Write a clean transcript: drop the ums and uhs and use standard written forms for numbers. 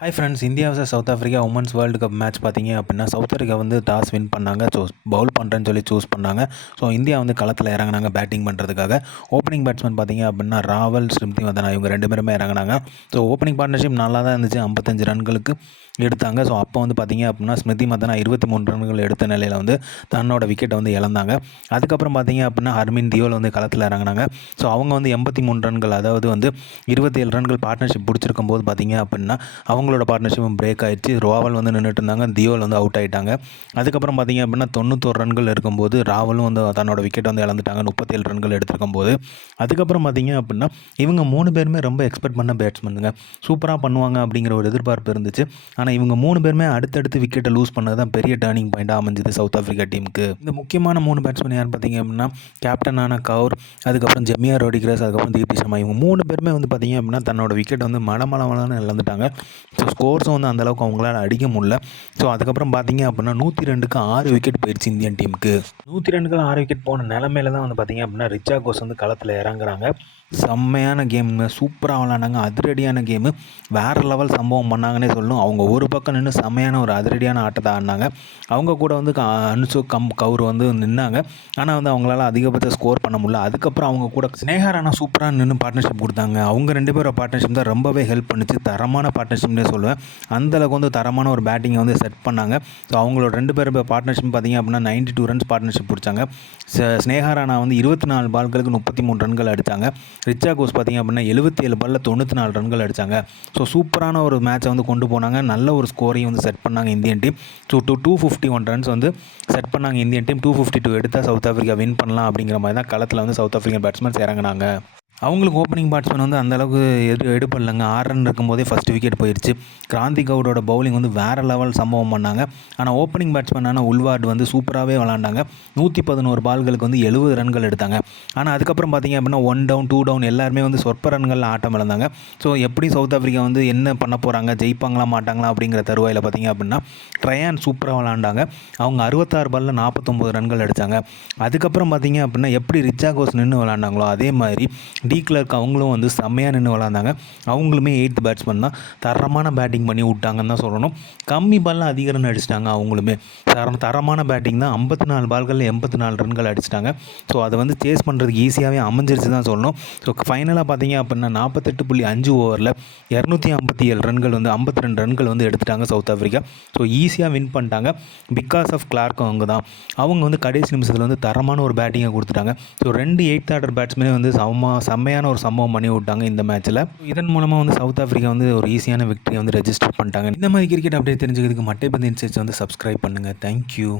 Hi friends, India vs south Africa women's world cup match பார்த்தீங்க அப்படின்னா, south Africa வந்து toss win பண்ணாங்க. So Pavul பண்ணுறேன்னு சொல்லி சூஸ் பண்ணாங்க. ஸோ இந்தியா வந்து களத்தில் இறங்குனாங்க பேட்டிங் பண்ணுறதுக்காக. ஓப்பனிங் பேட்ஸ்மேன் பார்த்தீங்க அப்படின்னா ராவல், ஸ்மிருதி மந்தனா இவங்க 2 பேருமே இறங்குனாங்க. ஸோ ஓப்பனிங் பார்ட்னர்ஷிப் நல்லா தான் இருந்துச்சு. 55 ரன்களுக்கு எடுத்தாங்க. ஸோ அப்போ வந்து பார்த்தீங்க அப்படின்னா ஸ்மிருதி மந்தனா 23 ரன்கள் எடுத்த நிலையில் வந்து தன்னோட விக்கெட்டை வந்து இழந்தாங்க. அதுக்கப்புறம் பார்த்தீங்க அப்படின்னா ஹர்மின் தியோல் வந்து களத்தில் இறங்குனாங்க. ஸோ அவங்க வந்து 83 ரன்கள், அதாவது வந்து 27 ரன்கள் பார்ட்னர்ஷிப் பிடிச்சிருக்கும் போது பார்த்தீங்க அப்படின்னா அவங்களோட பார்ட்னர்ஷிப்பும் பிரேக் ஆயிடுச்சு. ராவல் வந்து நின்றுட்டு இருந்தாங்க. தியோல் வந்து அவுட் ஆகிட்டாங்க. அதுக்கப்புறம் பார்த்தீங்க அப்படின்னா 91 ரன்கள் இருக்கும்போது ராவலும் வந்து தன்னோட விக்கெட் வந்து இழந்துட்டாங்க 37 ரன்கள் எடுத்திருக்கும் போது. அதுக்கப்புறம் பார்த்தீங்க அப்படின்னா இவங்க 3 பேருமே ரொம்ப எக்ஸ்பெக்ட் பண்ண பேட்ஸ்மேனுங்க. சூப்பராக பண்ணுவாங்க அப்படிங்கிற ஒரு எதிர்பார்ப்பு இருந்துச்சு. ஆனால் இவங்க 3 பேருமே அடுத்தடுத்து விக்கெட்டை லூஸ் பண்ணது தான் பெரிய டேர்னிங் பாயிண்டாக அமைஞ்சது சவுத் ஆஃப்ரிக்கா டீமுக்கு. இந்த முக்கியமான 3 பேட்ஸ்மேன் யார் பார்த்தீங்க அப்படின்னா கேப்டனான கவுர், அதுக்கப்புறம் ஜெமியா ரோடிகிரஸ், அதுக்கப்புறம் தீப்தி சர்மா. இவங்க 3 பேருமே வந்து பார்த்தீங்க அப்படின்னா தன்னோட விக்கெட் வந்து மலமளன்னு இழந்துட்டாங்க. ஸோ ஸ்கோர்ஸும் வந்து அந்தளவுக்கு அவங்களால அடிக்க முடியல. ஸோ அதுக்கப்புறம் பார்த்தீங்க அப்படின்னா 102க்கு 6 விக்கெட் போயிடுச்சு இந்தியன் டீமுக்கு. 102க்கு 6 விக்கெட் போன நிலமையில தான் வந்து பார்த்தீங்க அப்படின்னா ரிச்சா கோஸ் வந்து களத்தில் இறங்குறாங்க. செம்மையான கேமு, சூப்பராக விளாண்டாங்க. அதிரடியான கேமு, வேறு லெவல் சம்பவம் பண்ணாங்கன்னே சொல்லணும். அவங்க ஒரு பக்கம் நின்று செம்மையான ஒரு அதிரடியான ஆட்டத்தை ஆடினாங்க. அவங்க கூட வந்து அனுசு கவுர் வந்து நின்னாங்க. ஆனால் வந்து அவங்களால அதிகபட்ச ஸ்கோர் பண்ண முடியல. அதுக்கப்புறம் அவங்க கூட ஸ்னேகா ராணா சூப்பராக நின்று பார்ட்னர்ஷிப் கொடுத்தாங்க. அவங்க 2 பேரோட பார்ட்னர்ஷிப் தான் ரொம்பவே ஹெல்ப் பண்ணுச்சு. தரமான பார்ட்னர்ஷிப்னே சொல்லுவேன். அந்தளவுக்கு வந்து தரமான ஒரு பேட்டிங்கை வந்து செட் பண்ணாங்க. ஸோ அவங்களோட 2 பேர் பார்ட்னர்ஷிப் பார்த்தீங்க அப்படின்னா 92 ரன்ஸ் பார்ட்னர்ஷிப் பிடிச்சாங்க. ஸ்னேகா ராணா வந்து 24 பால்களுக்கு 33 ரன்கள் அடித்தாங்க. ரிச்சா கோஸ் பார்த்தீங்க அப்படின்னா 77 பாலில் 94 ரன்கள் அடித்தாங்க. ஸோ சூப்பரான ஒரு மேட்சை வந்து கொண்டு போனாங்க. நல்ல ஒரு ஸ்கோரையும் வந்து செட் பண்ணாங்க இந்தியன் டீம். ஸோ 251 ரன்ஸ் வந்து செட் பண்ணாங்க இந்தியன் டீம். 252 எடுத்தால் சவுத் ஆஃப்ரிக்கா வின் பண்ணலாம் அப்படிங்கிற மாதிரி தான் களத்தில் வந்து சவுத் ஆஃப்ரிக்கன் பேட்ஸ்மேன்ஸ் இறங்குனாங்க. அவங்களுக்கு ஓப்பனிங் பேட்ஸ்மேன் வந்து அந்தளவுக்கு எடுப்படலைங்க. 6 ரன் இருக்கும்போதே ஃபஸ்ட் விக்கெட் போயிடுச்சு. கிராந்தி கவுடோட பவுலிங் வந்து வேறு லெவல் சம்பவம் பண்ணாங்க. ஆனால் ஓப்பனிங் பேட்ஸ்மேனான உல்வார்டு வந்து சூப்பராகவே விளாண்டாங்க. 111 பால்களுக்கு வந்து 70 ரன்கள் எடுத்தாங்க. ஆனால் அதுக்கப்புறம் பார்த்தீங்க அப்படின்னா 1 டவுன் 2 டவுன் எல்லாருமே வந்து சொற்ப ரன்களில் ஆட்டம் இழந்தாங்க. ஸோ எப்படி சவுத் ஆஃப்ரிக்கா வந்து என்ன பண்ண போகிறாங்க, ஜெயிப்பாங்களா மாட்டாங்களா அப்படிங்கிற தருவாயில் பார்த்தீங்க அப்படின்னா ட்ரையான் சூப்பராக விளாண்டாங்க. அவங்க 66 பாலில் 49 ரன்கள் அடித்தாங்க. அதுக்கப்புறம் பார்த்தீங்க அப்படின்னா எப்படி ரிச்சா கோஸ் நின்று விளாண்டாங்களோ அதே மாதிரி டி கிளர்க் அவங்களும் வந்து செம்மையாக நின்று விளாண்டாங்க. அவங்களுமே 8th பேட்ஸ்மேன் தான். தரமான பேட்டிங் பண்ணி விட்டாங்கன்னு தான் சொல்லணும். கம்மி பாலில் அதிக ரன் அடிச்சிட்டாங்க. அவங்களுமே தரமான பேட்டிங் தான். 54 பால்களில் 84 ரன்கள் அடிச்சிட்டாங்க. ஸோ அதை வந்து சேஸ் பண்ணுறதுக்கு ஈஸியாகவே அமைஞ்சிருச்சு தான் சொல்லணும். ஸோ ஃபைனலாக பார்த்தீங்க அப்படின்னா 48.5 ஓவரில் 257 ரன்கள் வந்து 52 ரன்கள் வந்து எடுத்துட்டாங்க சவுத் ஆஃப்ரிக்கா. ஸோ ஈஸியாக வின் பண்ணிட்டாங்க. பிகாஸ் ஆஃப் கிளார்க் அவங்க தான். அவங்க வந்து கடைசி நிமிஷத்தில் வந்து தரமான ஒரு பேட்டிங்கை கொடுத்துட்டாங்க. ஸோ 2 8th ஆர்டர் பேட்ஸ்மேனே வந்து செம்மையான ஒரு சம்பவம் பண்ணி விட்டாங்க இந்த மேட்ச்சில். இதன் மூலமாக வந்து சவுத் ஆஃப்ரிக்கா வந்து ஒரு ஈஸியான விக்டரியை வந்து ரெஜிஸ்டர் பண்ணிட்டாங்க. இந்த மாதிரி கிரிக்கெட் அப்படியே தெரிஞ்சுக்கிறதுக்கு மட்டை பந்து இன்சைட்ஸ் வந்து சப்ஸ்கிரைப் பண்ணுங்கள். தேங்க்யூ.